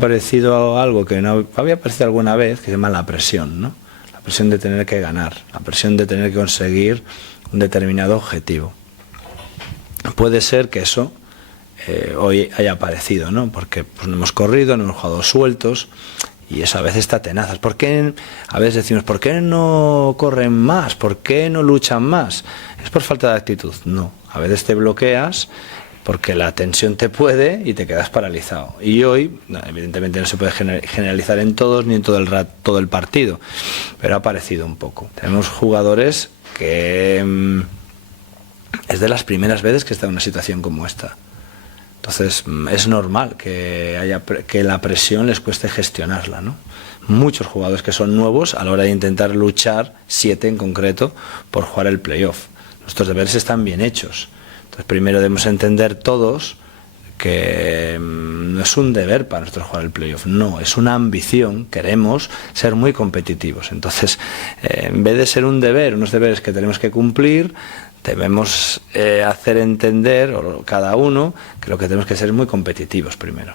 Parecido a algo que no había aparecido alguna vez, que se llama la presión, ¿no? La presión de tener que ganar, la presión de tener que conseguir un determinado objetivo. Puede ser que eso hoy haya aparecido, ¿no? Porque pues, no hemos corrido, no hemos jugado sueltos y eso a veces está tenazas. A veces decimos, ¿por qué no corren más? ¿Por qué no luchan más? ¿Es por falta de actitud? No, a veces te bloqueas porque la tensión te puede y te quedas paralizado. Y hoy, evidentemente no se puede generalizar en todos ni en todo el partido, pero ha aparecido un poco. Tenemos jugadores que es de las primeras veces que está en una situación como esta. Entonces es normal que la presión les cueste gestionarla, ¿no? Muchos jugadores que son nuevos a la hora de intentar luchar, 7 en concreto, por jugar el playoff. Nuestros deberes están bien hechos. Entonces primero debemos entender todos que no es un deber para nosotros jugar el playoff, no, es una ambición, queremos ser muy competitivos. Entonces, en vez de ser un deber, unos deberes que tenemos que cumplir, debemos hacer entender, cada uno, que lo que tenemos que ser es muy competitivos primero.